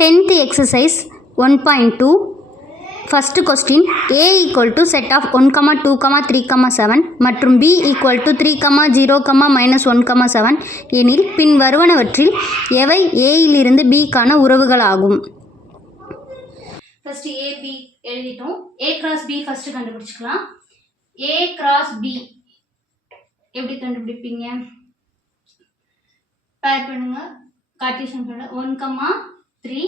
10th exercise 1.2 first question a equal to set of 1, 2, 3, 7 மற்றும் b equal to 3, 0, -1, 7 எனில் பின் வருவனவற்றில் எவை a இலிருந்து b க்கான உறவுகள் ஆகும். ஃபர்ஸ்ட் a b எழுதிட்டோம். a cross b ஃபர்ஸ்ட் கண்டுபிடிச்சுக்கலாம். a cross b எப்படி கண்டுபிடிப்பீங்க? பேர் பண்ணுங்க. கார்ட்டீசியன் பண்ணுங்க. 1, 3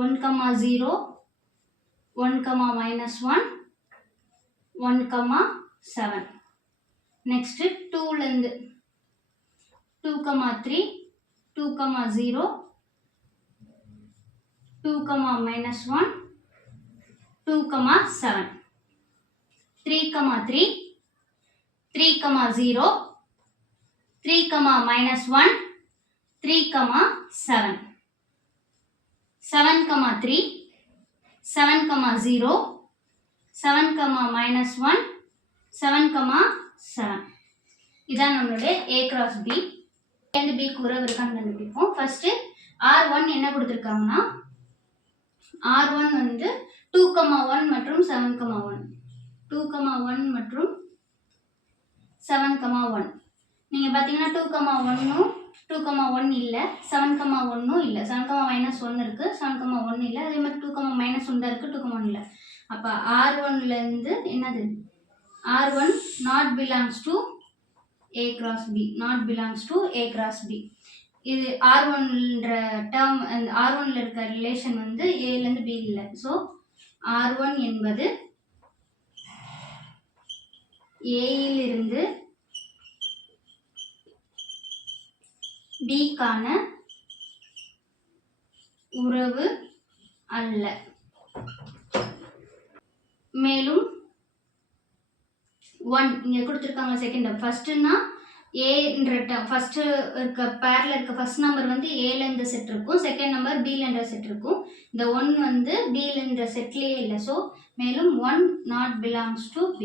1, 0 1, -1 1, 7 நெக்ஸ்ட் 2 ல இருந்து 2, 3 2, 0 2, -1 2, 7 3, 3 3, 0 3, -1 3, 7 7, 3 7, 0 7, -1 7, 7 இதான் நம்மளுடைய a cross b. and b க்கு உறவு இருக்கான்னு கண்டுபிடிப்போம். ஃபர்ஸ்ட் r1 என்ன கொடுத்திருக்காங்கன்னா r1 வந்து 2, 1 மற்றும் 7, 1 2, 1 மற்றும் 7, 1 நீங்க பாத்தீங்கன்னா 2, 1 2, 1 இல்ல 7, 1 இல்ல 7, -1 இருக்கு 7, 1 இல்ல அதே மாதிரி 2, -1 தான் இருக்கு 2, 1 இல்ல. அப்ப r1 ல இருந்து என்னது r1 not belongs to a cross b not belongs to a cross b. இது r1 ன்ற டேர்ம் அந்த r1 ல இருக்க ரிலேஷன் வந்து a ல இருந்து b இல்ல. சோ r1 என்பது a இல் இருந்து b க்கான உறவு அல்ல. மேலும் 1 இங்க கொடுத்திருக்காங்க செகண்ட் டேர்ம். ஃபர்ஸ்ட்னா a ன்ற டேர்ம் ஃபர்ஸ்ட் இருக்க பேர்ல இருக்க ஃபர்ஸ்ட் நம்பர் வந்து a ல இந்த செட் இருக்கும், செகண்ட் நம்பர் b ல இந்த செட் இருக்கும். இந்த 1 வந்து b ல இந்த செட்லயே இல்ல. சோ மேலும் 1 not belongs to b.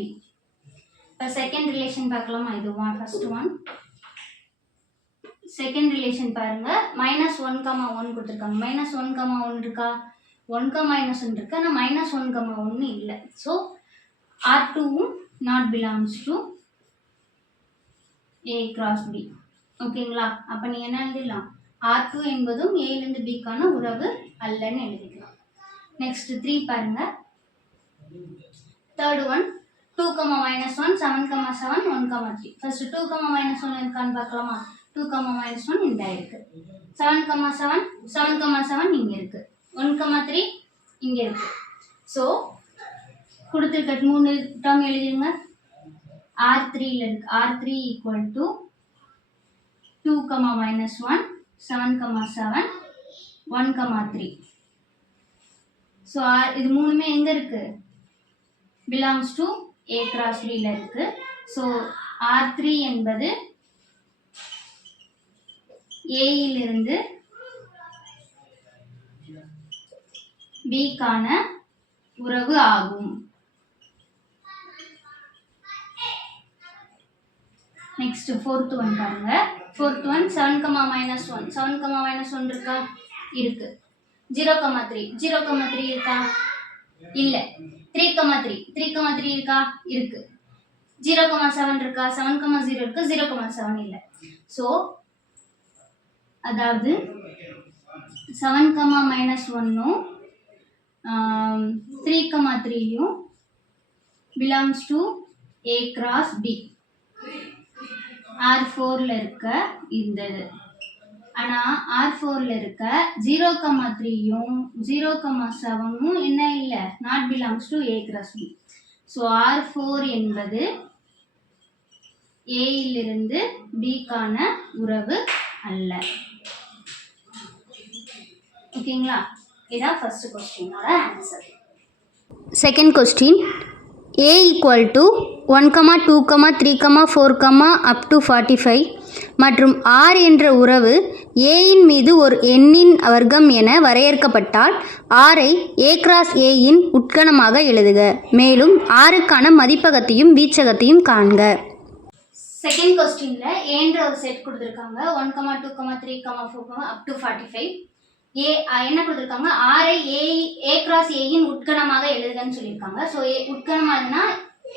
இப்ப செகண்ட் ரிலேஷன் பார்க்கலாமா? இது ஃபர்ஸ்ட் ஒன். செகண்ட் ரிலேஷன் பாருங்க. -1, 1 கொடுத்திருக்காங்க. -1, 1 இருக்கா? 1, -1 இருக்கு. ஆனா -1, 1 இல்ல. So r2 not belongs to a cross b. ஓகேங்களா? அப்ப நீங்க என்ன எழுதலாம்? r2 என்பதும் a ல இருந்து b க்கான உறவு அல்லன்னு எழுதிக்கலாம். நெக்ஸ்ட் 3 பாருங்க. Third one 2, -1 7, 7 1, 3. ஃபர்ஸ்ட் 2, -1 இருக்கான்னு பார்க்கலாமா? 2, -1 இந்த இருக்கு. 7, 7 7, 7 இங்க இருக்கு. 1, 3 இங்க இருக்கு. சோ கொடுத்திருக்க மூணு டேர்ம் எழுதிருங்க. r3 ல இருக்கு. r3 equal to 2, -1 7, 7 1, 3. சோ இது மூணுமே எங்க இருக்கு? belongs to a cross b ல இருக்கு. சோ r3 என்பது a இலிருந்து b க்கான உறவு ஆகும். நெக்ஸ்ட் ஃபோர்த் ஒன் பாருங்க. ஃபோர்த் ஒன் 7, -1 7, -1 இருக்கா? இருக்கு. 0, 3 0, 3 இருக்கா? இல்ல. 3, 3 3, 3 இருக்கா? இருக்கு. 0, 7 இருக்கா? 7, 0 இருக்கு. 0, 7 இல்ல. சோ அதாவது 7, -1 3, 3 belongs to a cross b. r4 ல இருக்க இந்த ஆனா r4 ல இருக்க 0, 3 0, 7 என்ன இல்ல not belongs to a cross b. so r4 என்பது a இலிருந்து b க்கான உறவு அல்ல. ஓகேங்களா? இதான் ஃபர்ஸ்ட் क्वेश्चनோட answer. Second question a equal to 1, 2, 3, 4 up to 45 மற்றும் r என்ற உறவு a இன் மீது ஒரு எண்ணின் வர்க்கம் என வரையறுக்கப்பட்டால் r I a cross a இன் உட்கணமாக எழுதுக. மேலும் r க்கான மதிப்பகத்தையும் வீச்சகத்தையும் காண்க. செகண்ட் क्वेश्चनல a என்ற ஒரு செட் கொடுத்திருக்காங்க. 1, 2, 3, 4 up to 45. ஏ என்ன கொடுத்துருக்காங்க, ஆரை ஏ கிராஸ் ஏயின் உட்கணமாக எழுதுகன்னு சொல்லியிருக்காங்க. ஸோ உட்கணமாகனா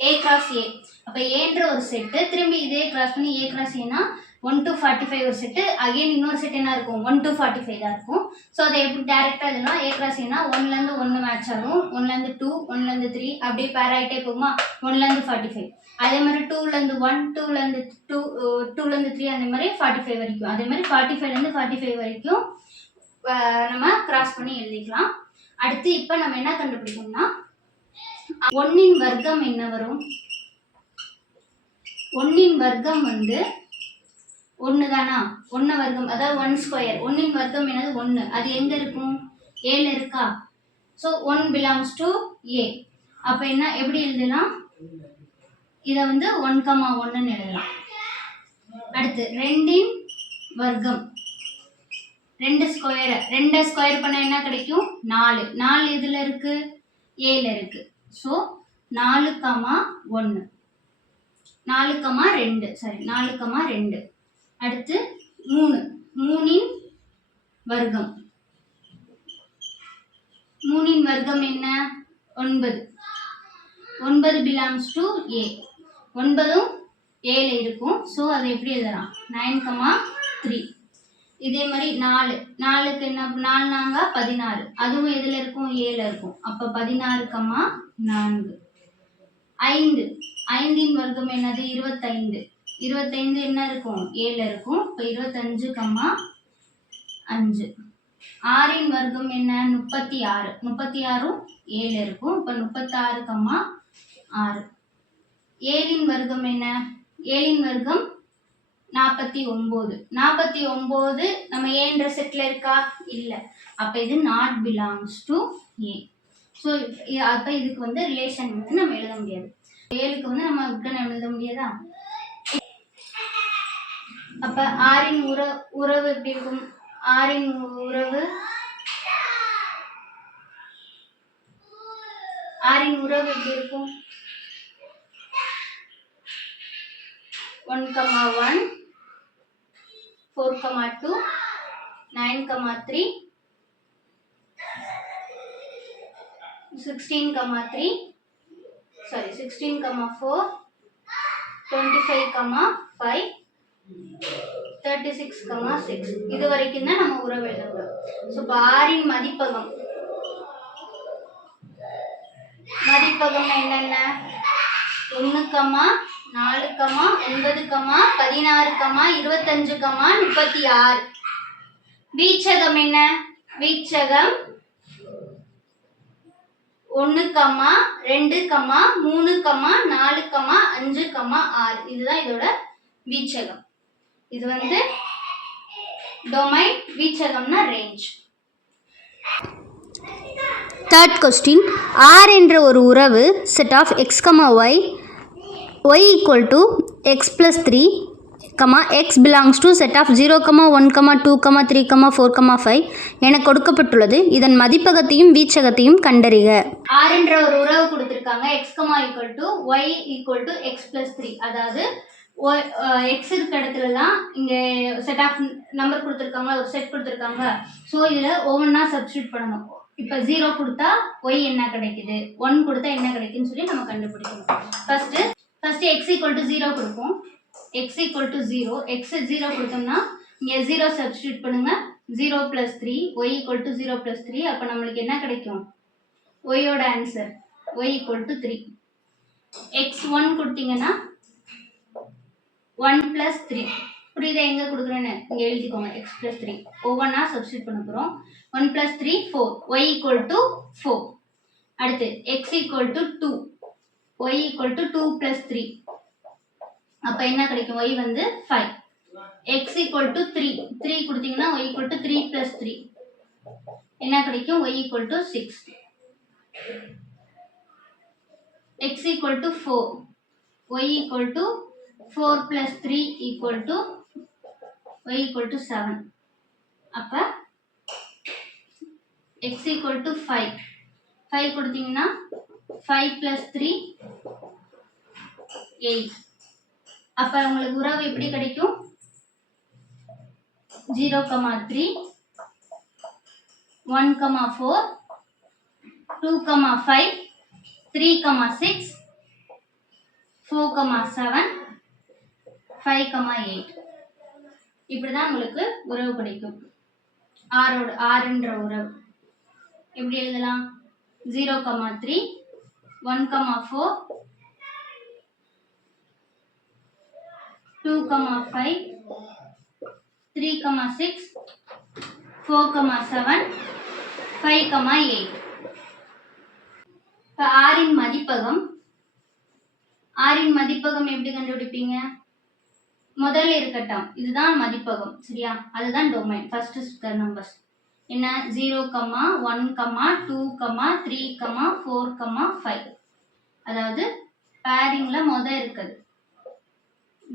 ஏ கிராஸ் ஏ. அப்போ ஏன்ற ஒரு செட்டு, திரும்பி இதே கிராஸ் பண்ணி ஏ கிராஸ் ஏனா 1 to 45 ஒரு செட்டு, அகைன் இன்னொரு செட் என்ன இருக்கும், 1 to 45 தான் இருக்கும். ஸோ அதை எப்படி டேரெக்டாக எழுதலாம், ஏ கிராஸ் ஏனா 1லேருந்து 1 மேட்ச் ஆகும், 1லேருந்து 2, 1லேருந்து 3 அப்படியே பேர் ஆகிட்டே போகுமா, 1லேருந்து 45. அதே மாதிரி 2லேருந்து 1, 2லேருந்து 2, 2லேருந்து 3 அந்த மாதிரி 45 வரைக்கும். அதே மாதிரி 45லேருந்து 45 வரைக்கும் நம்ம கிராஸ் பண்ணி எழுதிக்கலாம். அடுத்து இப்போ நம்ம என்ன கண்டுபிடிக்கணும்னா 1இன் வர்க்கம் என்ன வரும், 1இன் வர்க்கம் வந்து 1 தானா, 1 வர்க்கம் அதாவது 1 ஸ்கொயர். 1இன் வர்க்கம் என்னது 1, அது எங்க இருக்கும், ஏல இருக்கா. So 1 belongs to A. அப்போ என்ன எப்படி எழுதலாம், இதை வந்து 1,1ன்னு எழுதலாம். அடுத்து 2இன் வர்க்கம், 2 ஸ்கொயர், 2 ஸ்கொயர் பண்ண என்ன கிடைக்கும், 4. 4 இதில் இருக்கு, ஏல இருக்கு. So 4,1, 4,2, sorry 4,2. அடுத்து 3, 3இன் வர்க்கம், 3இன் வர்க்கம் என்ன 9, 9 belongs to A. 9ம் ஏல இருக்கும். ஸோ அதை எப்படி எழுதலாம், 9,3. இதே மாதிரி 4, 4க்கு என்ன, 4 நாங்க 16, அதுவும் எதில் இருக்கும், ஏல இருக்கும். அப்போ 16,4. 5, 5இன் வர்க்கம் என்னது 25, 25 என்ன இருக்கும், ஏல இருக்கும். இப்போ 25,5. 6இன் வர்க்கம் என்ன 36, 36ம் ஏல இருக்கும். இப்போ 36,6. 7இன் வர்க்கம் என்ன, 7இன் வர்க்கம் 49, 49 நம்ம ஏன்ற செட்ல இருக்கா, இல்லை. அப்போ இது not belongs to A. So அப்போ இதுக்கு வந்து ரிலேஷன் வந்து நம்ம எழுத முடியாது. 7க்கு வந்து நம்ம உட்கணம் எழுத முடியாதா. அப்போ ஆறின் உறவு எப்படி இருக்கும், ஆறின் உறவு எப்படி இருக்கும், 1,1, 4,2, 9,3, 16,3, sorry 16,4, 25,5, 36,6. இது வரைக்கும் தான் நம்ம உறவு எழுதணும். ஸோ இப்போ ஆறின் மதிப்பகம் என்னென்ன, 1, 4, 9, 16, 25, 36. வீச்சகம் என்ன, வீச்சகம் 1, 2, 3, 4, 5, 6. இதுதான் இதோட வீச்சகம். இது வந்து டொமைன், வீச்சகம்னா ரேஞ்ச். தேர்ட் கொஸ்டின், R என்ற ஒரு உறவு set of x, y, y equal to x plus 3, x belongs to set of 0, 1, 2, 3, 4, 5 என கொடுக்கப்பட்டுள்ளது. இதன் மதிப்பகத்தையும் வீச்சகத்தையும் கண்டறிக. R என்ற ஒரு உறவு கொடுத்திருக்காங்க, x, equal to y equal to x plus 3. அதாவது x இருக்க இடத்துலலாம் இங்கே செட் ஆஃப் நம்பர் கொடுத்துருக்காங்க, ஒரு செட் கொடுத்துருக்காங்க. ஸோ இதில் ஒவ்வொன்றா சப்ஸ்டியூட் பண்ணணும். இப்போ 0 கொடுத்தா y என்ன கிடைக்குது, 1 கொடுத்தா என்ன கிடைக்குன்னு சொல்லி நம்ம கண்டுபிடிக்கணும். ஃபர்ஸ்ட் x equal to 0 கொடுப்போம். x equal to 0, x 0 கொடுத்தோம்னா இங்கே 0 சப்ஸ்டியூட் பண்ணுங்க, 0 plus 3, y equal to 0 plus 3. அப்போ நம்மளுக்கு என்ன கிடைக்கும், y-ஓட answer y equal to 3. x 1 கொடுத்தீங்கன்னா 1 plus 3. புரியுதா, எங்க கொடுக்குறேன்னு இங்கே எழுதிக்கோங்க. x plus 3 ஒவ்வொன்றா சப்ஸ்டியூட் பண்ண போகிறோம். 1 plus 3, 4, y equal to 4. அடுத்து x equal to 2, y equal to 2 plus 3. அப்போ என்ன கிடைக்கும், y வந்து 5. x equal to 3, 3 கொடுத்தீங்கன்னா y equal to 3 plus 3 என்ன கிடைக்கும், y equal to 6. x equal to 4, y equal to 4 plus 3 equal to y equal to 7. அப்போ x equal to 5, 5 கொடுத்தீங்கன்னா 5 plus 3, 8. அப்போ உங்களுக்கு உறவு எப்படி கிடைக்கும், 0, 3, 1, 4, 2, 5, 3, 6, 4, 7, 5, 8. இப்படிதான் உங்களுக்கு உறவு கிடைக்கும். ஆறுன்ற உறவு எப்படி எழுதலாம்? 0, 3, 1, 4, 2, 5, 3, 6, 4, 7, 5, 8. இப்போ ஆறின் மதிப்பகம் எப்படி கண்டுபிடிப்பீங்க? முதல்ல இருக்கட்டும், இதுதான் மதிப்பகம், சரியா? அதுதான் டொமைன். ஃபர்ஸ்ட் ஸ்கொயர் நம்பர்ஸ் என்ன? 0, 1, 2, 3, 4, 5. அதாவது பேரிங்ல இருக்குது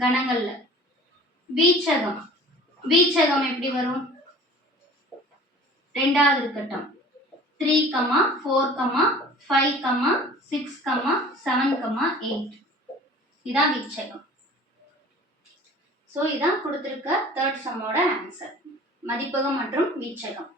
கணங்கள்ல. வீச்சகம் எப்படி வரும்? ரெண்டாவது இருக்கட்டும், 3, 4, 5, 6, 7, 8. இதான் வீச்சகம். ஸோ இதான் கொடுத்துருக்க தேர்ட் சம்மோட ஆன்சர், மதிப்பகம் மற்றும் வீச்சகம்.